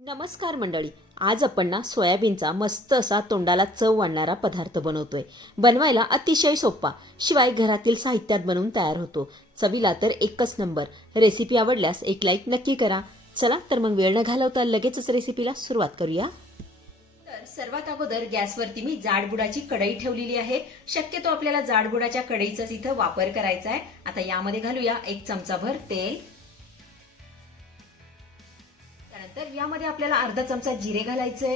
नमस्कार मंडळी आज आपण ना सोयाबीनचा मस्त असा तोंडाला चव आणणारा पदार्थ बनवतोय. बनवायला अतिशय सोपा शिवाय घरातील साहित्यात बनवून तयार होतो. चवीला तर एकच नंबर. रेसिपी आवडल्यास एक लाईक नक्की करा. चला तर मग वेळ न घालवता लगेचच रेसिपीला सुरुवात करूया. तर सर्वात अगोदर गॅसवरती मी जाडबुडाची कढई ठेवलेली आहे. शक्यतो आपल्याला जाडबुडाच्या कढईचाच इथं वापर करायचा आहे. आता यामध्ये घालूया एक चमचाभर तेल. त्यानंतर यामध्ये आपल्याला अर्धा चमचा जिरे घालायचे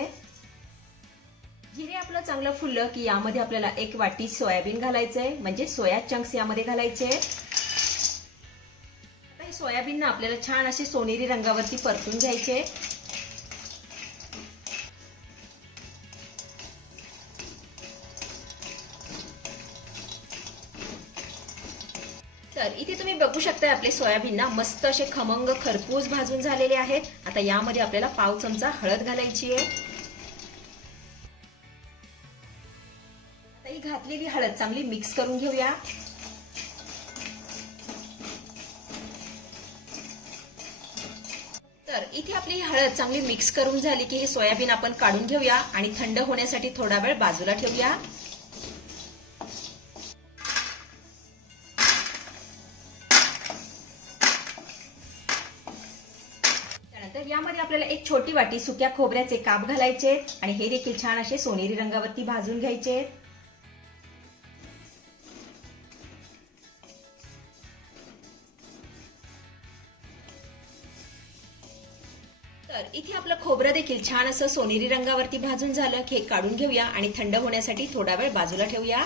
जिरे आपलं चांगलं फुललं की यामध्ये आपल्याला एक वाटी सोयाबीन घालायचंय. म्हणजे सोया चंक्स यामध्ये घालायचे सोयाबीन ना आपल्याला छान असे सोनेरी रंगावरती परतून घ्यायचे. तर इथे तुम्ही बघू शकता आपले सोयाबीन ना मस्त असे खमंग खरपूस भाजून झालेले आहेत. आता यामध्ये आपल्याला पाव चमचा हळद घालायची आहे. आता ही घातलेली हळद चांगली मिक्स करून घेऊया. तर इथे आपली ही हळद चांगली मिक्स करून झाली की हे सोयाबीन आपण काढून घेऊया आणि थंड होण्यासाठी थोडा वेळ बाजूला ठेवूया. यामध्ये आपल्याला एक छोटी वाटी सुक्या खोबऱ्याचे काप घालायचे आणि हे देखील छान असे सोनेरी रंगावरती भाजून घ्यायचे. तर इथे आपलं खोबरं देखील छान असं सोनेरी रंगावरती भाजून झालं की हे काढून घेऊया आणि थंड होण्यासाठी थोडा वेळ बाजूला ठेवूया.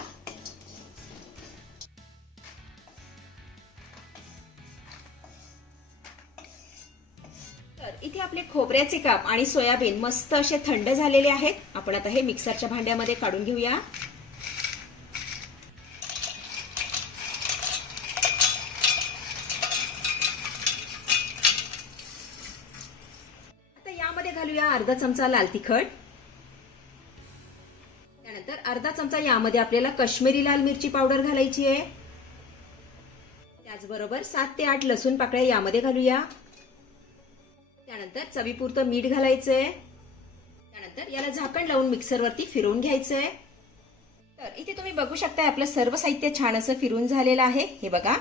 इथे आपले खोबऱ्याचे काप आणि सोयाबीन मस्त असे थंड झालेले आहेत. आपण आता हे मिक्सरच्या भांड्यामध्ये काढून घेऊया. आता यामध्ये घालूया अर्धा चमचा लाल तिखट. त्यानंतर अर्धा चमचा यामध्ये आपल्याला काश्मीरी लाल मिरची पावडर घालायची आहे. त्याचबरोबर सात ते आठ लसूण पाकळ्या यामध्ये घालूया. त्यानंतर चवीपुरतं मीठ घालायचंय. त्यानंतर याला झाकण लावून मिक्सरवरती फिरवून घ्यायचंय. तर इथे तुम्ही बघू शकता आपलं सर्व साहित्य छान असं फिरून झालेलं आहे. हे बघा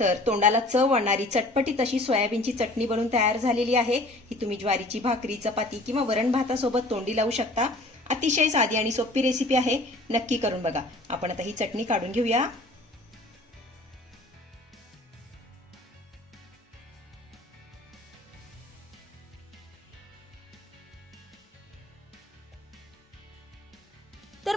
तर तोंडाला चव आणणारी चटपटीत अशी सोयाबीनची चटणी बनून तयार झालेली आहे. ही तुम्ही ज्वारीची भाकरी चपाती किंवा वरण भातासोबत तोंडी लावू शकता. अतिशय साधी आणि सोपी रेसिपी आहे. नक्की करून बघा. आपण आता ही चटणी काढून घेऊया.